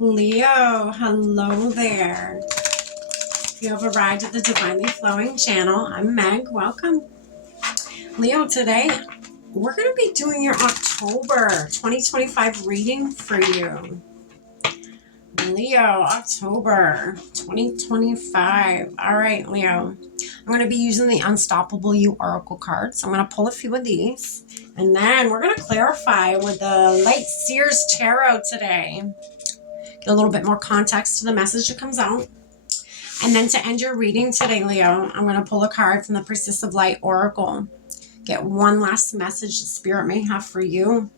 Leo, hello there. You have arrived at the Divinely Flowing channel. I'm Meg. Welcome. Leo, today we're going to be doing your October 2025 reading for you. Leo, October 2025. All right, Leo. I'm going to be using the Unstoppable You Oracle cards. I'm going to pull a few of these. And then we're going to clarify with the Light Seers Tarot today. Get a little bit more context to the message that comes out. And then to end your reading today, Leo, I'm going to pull a card from the Priestess of Light Oracle. Get one last message the Spirit may have for you.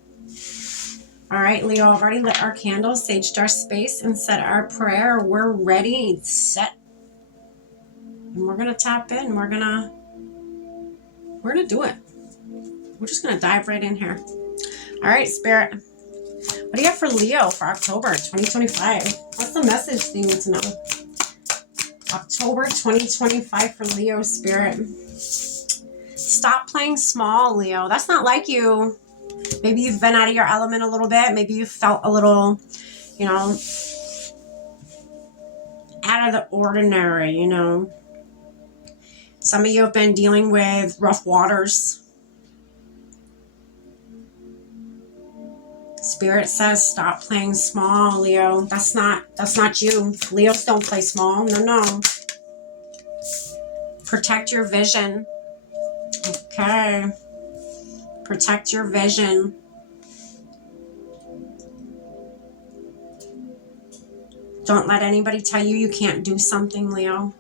All right, Leo, I've already lit our candles, saged our space, and said our prayer. We're ready, set. And we're going to tap in. We're going to do it. We're just going to dive right in here. All right, Spirit. What do you have for Leo for October 2025? What's the message they need to know? October 2025 for Leo, Spirit. Stop playing small, Leo. That's not like you. Maybe you've been out of your element a little bit. Maybe you felt a little, out of the ordinary, Some of you have been dealing with rough waters. Spirit says stop playing small, Leo. That's not you. Leos don't play small. No. Protect your vision. Okay. Protect your vision. Don't let anybody tell you you can't do something, Leo.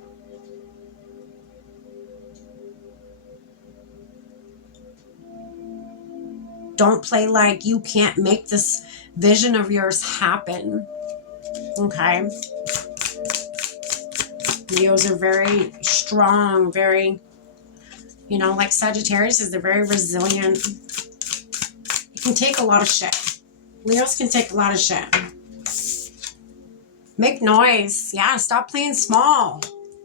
Don't play like you can't make this vision of yours happen. Okay? Leos are very strong, very, like Sagittarius is, they're very resilient. You can take a lot of shit. Leos can take a lot of shit. Make noise. Yeah, stop playing small.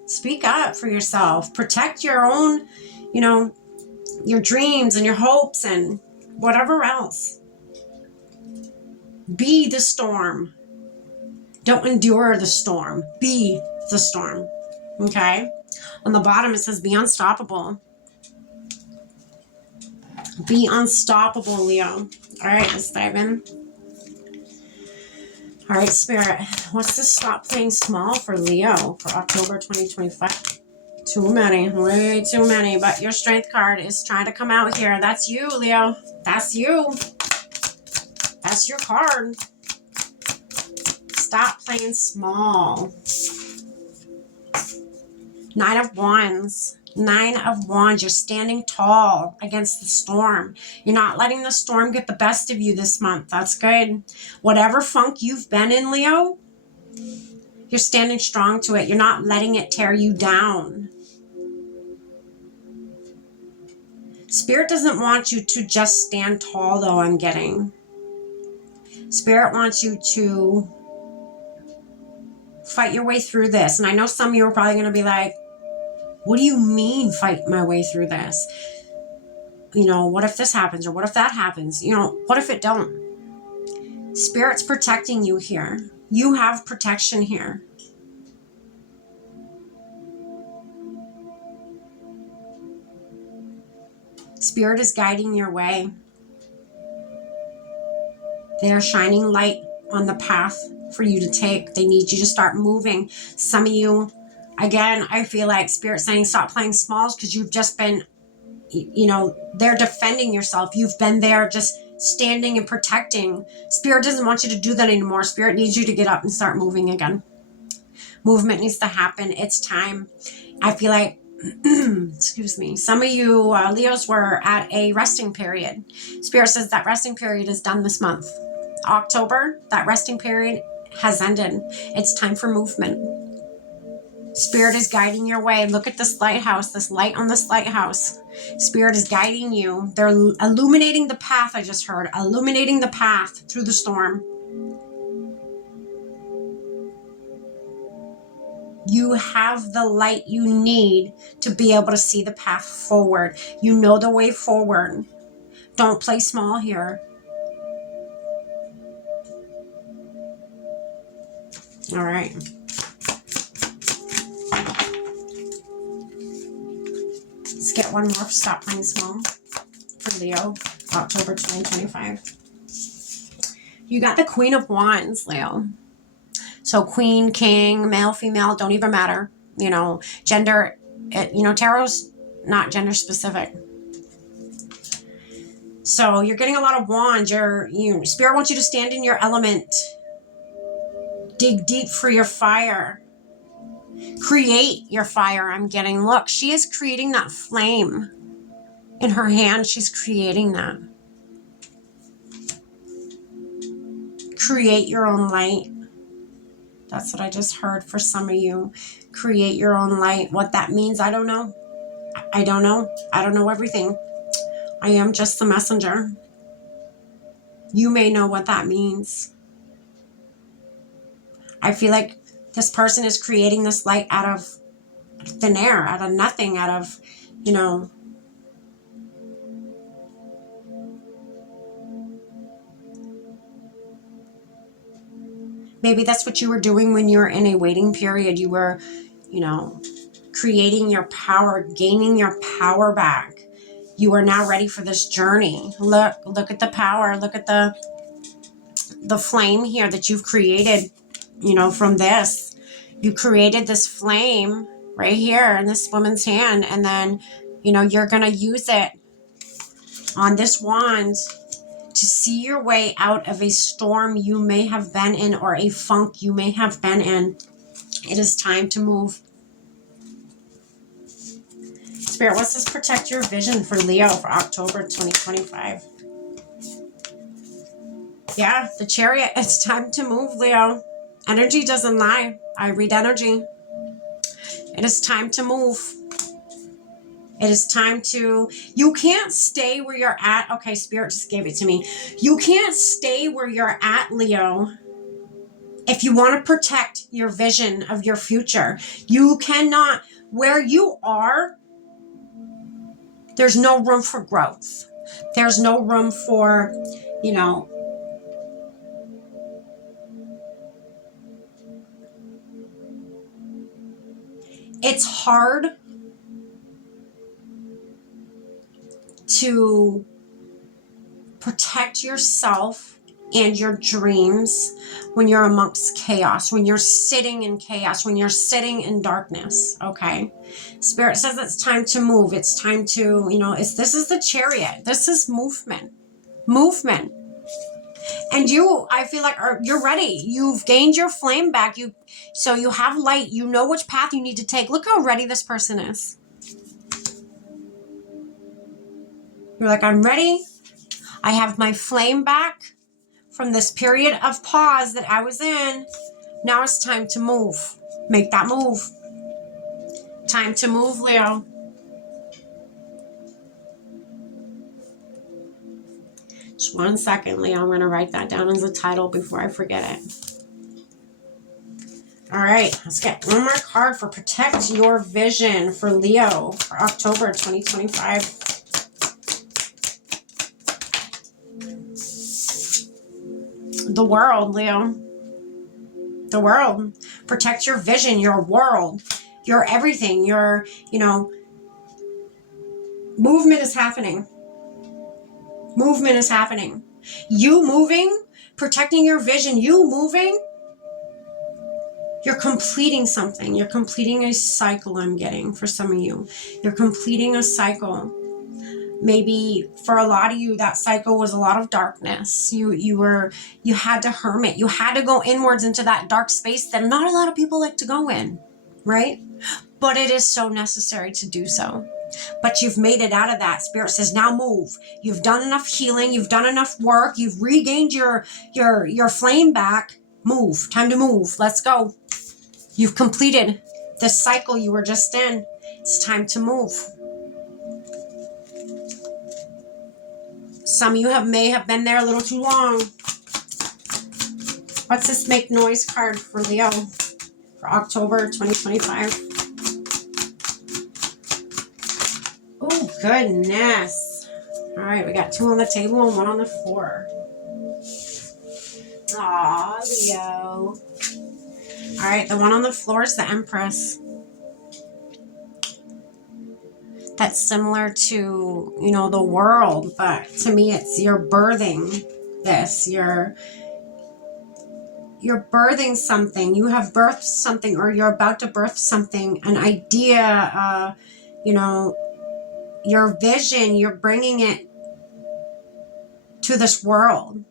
Speak up for yourself. Protect your own, your dreams and your hopes and whatever else. Be the storm. Don't endure the storm. Be the storm. Okay? On the bottom it says be unstoppable. Be unstoppable, Leo. All right, let's dive in. All right, Spirit. What's this stop playing small for Leo for October 2025? Too many. Way too many. But your strength card is trying to come out here. That's you, Leo. That's you. That's your card. Stop playing small. Nine of Wands. Nine of Wands. You're standing tall against the storm. You're not letting the storm get the best of you this month. That's good. Whatever funk you've been in, Leo, you're standing strong to it. You're not letting it tear you down. Spirit doesn't want you to just stand tall, though, I'm getting. Spirit wants you to fight your way through this. And I know some of you are probably going to be like, what do you mean fight my way through this? What if this happens? Or what if that happens? What if it don't? Spirit's protecting you here. You have protection here. Spirit is guiding your way. They are shining light on the path for you to take. They need you to start moving. Some of you, again, I feel like Spirit saying stop playing smalls because you've just been, they're defending yourself. You've been there just standing and protecting. Spirit doesn't want you to do that anymore. Spirit needs you to get up and start moving again. Movement needs to happen. It's time. I feel like, excuse me, some of you Leos were at a resting period. Spirit says that resting period is done this month. October, that resting period has ended. It's time for movement. Spirit is guiding your way. Look at this lighthouse, this light on this lighthouse. Spirit is guiding you. They're illuminating the path, I just heard. Illuminating the path through the storm. You have the light you need to be able to see the path forward. You know the way forward. Don't play small here. All right. Let's get one more. Stop playing small for Leo, October 2025. You got the Queen of Wands, Leo. So queen, king, male, female, don't even matter. You know, gender, tarot's not gender specific. So you're getting a lot of wands. Spirit wants you to stand in your element. Dig deep for your fire. Create your fire, I'm getting. Look, she is creating that flame. In her hand, she's creating that. Create your own light. That's what I just heard for some of you. Create your own light. What that means, I don't know. I don't know. I don't know everything. I am just the messenger. You may know what that means. I feel like this person is creating this light out of thin air, out of nothing, out of, maybe that's what you were doing when you were in a waiting period. You were, creating your power, gaining your power back. You are now ready for this journey. Look at the power. Look at the flame here that you've created, from this. You created this flame right here in this woman's hand. And then, you're going to use it on this wand to see your way out of a storm you may have been in or a funk you may have been in. It is time to move. Spirit, what's this? Protect your vision for Leo for October 2025. Yeah, the Chariot. It's time to move, Leo. Energy doesn't lie. I read energy. It is time to move. It is time to... You can't stay where you're at. Okay, Spirit just gave it to me. You can't stay where you're at, Leo, if you want to protect your vision of your future. You cannot... Where you are, there's no room for growth. There's no room for, it's hard to protect yourself and your dreams when you're amongst chaos, when you're sitting in chaos, when you're sitting in darkness, okay? Spirit says it's time to move. It's time to, this is the Chariot. This is movement. Movement. And I feel like you're ready. You've gained your flame back. So you have light. You know which path you need to take. Look how ready this person is. You're like, I'm ready. I have my flame back from this period of pause that I was in. Now it's time to move. Make that move. Time to move, Leo. Just 1 second, Leo. I'm going to write that down as a title before I forget it. All right. Let's get one more card for Protect Your Vision for Leo for October 2025. The World, Leo. The World. Protect your vision, your world, your everything, your, movement is happening. Movement is happening. You moving, protecting your vision, you moving, you're completing something. You're completing a cycle, I'm getting, for some of you. You're completing a cycle. Maybe for a lot of you, that cycle was a lot of darkness. You had to hermit. You had to go inwards into that dark space that not a lot of people like to go in, right? But it is so necessary to do so. But you've made it out of that. Spirit says, now move. You've done enough healing. You've done enough work. You've regained your flame back. Move. Time to move. Let's go. You've completed the cycle you were just in. It's time to move. Some of you may have been there a little too long. What's this make noise card for Leo for October 2025? Oh, goodness. All right, we got 2 on the table and 1 on the floor. Aw, Leo. All right, the one on the floor is the Empress. That's similar to, you know, the world, but to me it's you're birthing this. You're birthing something. You have birthed something, or you're about to birth something, an idea, you know, your vision, you're bringing it to this world.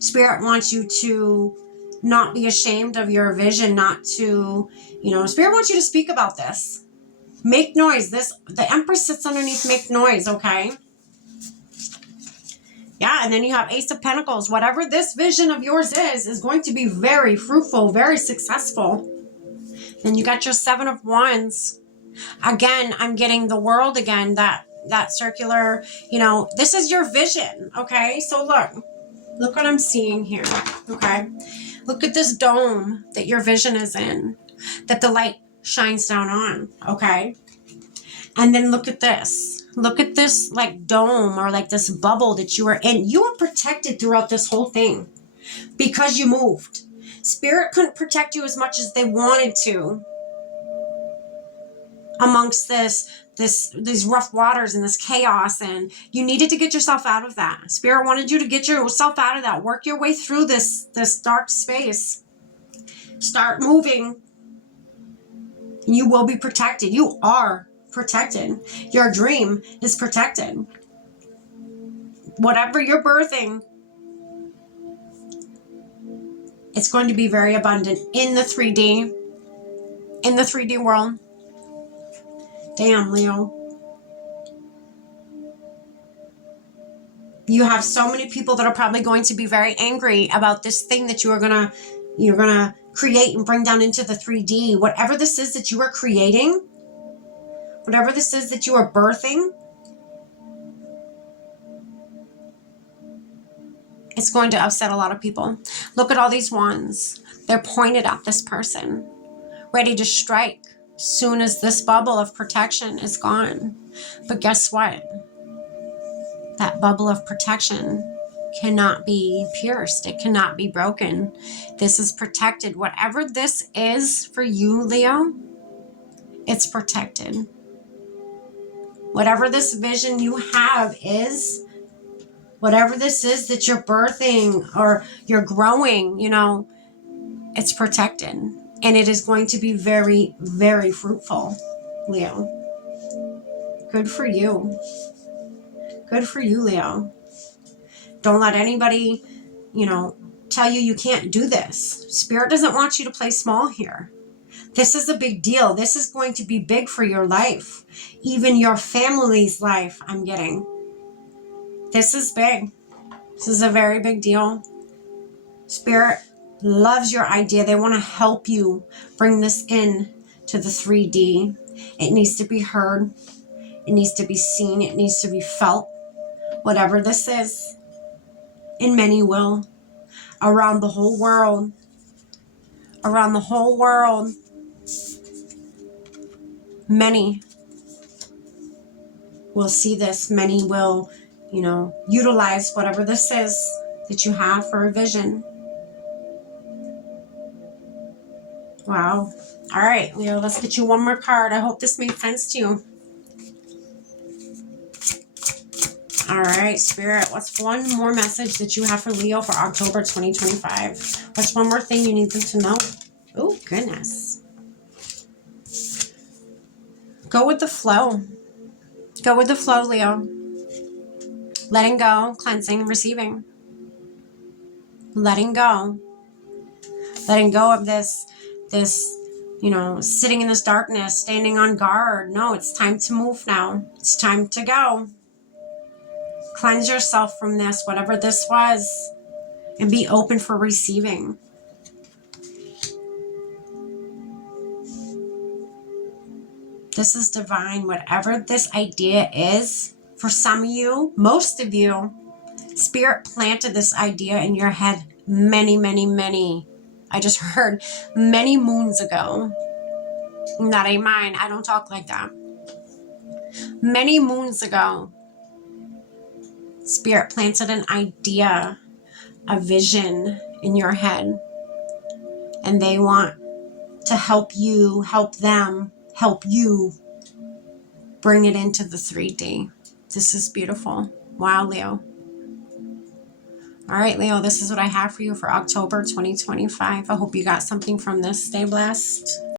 Spirit wants you to not be ashamed of your vision, not to, you know, Spirit wants you to speak about this. Make noise. The Empress sits underneath make noise, okay? Yeah, and then you have Ace of Pentacles. Whatever this vision of yours is going to be very fruitful, very successful. Then you got your Seven of Wands. Again, I'm getting the world again, that circular, you know, this is your vision, okay? So look what I'm seeing here, okay? Look at this dome that your vision is in, that the light shines down on, okay? And then look at this. Look at this like dome, or like this bubble that you are in. You were protected throughout this whole thing because you moved. Spirit couldn't protect you as much as they wanted to amongst these rough waters and this chaos, and you needed to get yourself out of that. Spirit wanted you to get yourself out of that. Work your way through this dark space. Start moving. You will be protected. You are protected. Your dream is protected. Whatever you're birthing, it's going to be very abundant in the 3D. In the 3D world. Damn, Leo. You have so many people that are probably going to be very angry about this thing that you're gonna create and bring down into the 3D. Whatever this is that you are creating, whatever this is that you are birthing, it's going to upset a lot of people. Look at all these wands. They're pointed at this person, ready to strike as soon as this bubble of protection is gone. But guess what? That bubble of protection cannot be pierced. It cannot be broken. This is protected. Whatever this is for you, Leo, it's protected. Whatever this vision you have is, whatever this is that you're birthing or you're growing, you know, it's protected. And it is going to be very, very fruitful, Leo. Good for you. Good for you, Leo. Don't let anybody, you know, tell you can't do this. Spirit doesn't want you to play small here. This is a big deal. This is going to be big for your life. Even your family's life, I'm getting. This is big. This is a very big deal. Spirit loves your idea. They want to help you bring this in to the 3D. It needs to be heard. It needs to be seen. It needs to be felt. Whatever this is. And many will. Around the whole world. Around the whole world. Many will see this. Many will, you know, utilize whatever this is that you have for a vision. Wow. All right, Leo, let's get you one more card. I hope this made sense to you. All right, Spirit, what's one more message that you have for Leo for October 2025? What's one more thing you need them to know? Oh, goodness. Go with the flow. Go with the flow, Leo. Letting go, cleansing, receiving. Letting go. Letting go of this, you know, sitting in this darkness, standing on guard. No, it's time to move now. It's time to go. Cleanse yourself from this, whatever this was, and be open for receiving. This is divine. Whatever this idea is, for some of you, most of you, Spirit planted this idea in your head many, many, many, I just heard, many moons ago. That ain't mine. I don't talk like that. Many moons ago, Spirit planted an idea, a vision in your head. And they want to help you, help them, help you bring it into the 3D. This is beautiful. Wow, Leo. All right, Leo, this is what I have for you for October 2025. I hope you got something from this. Stay blessed.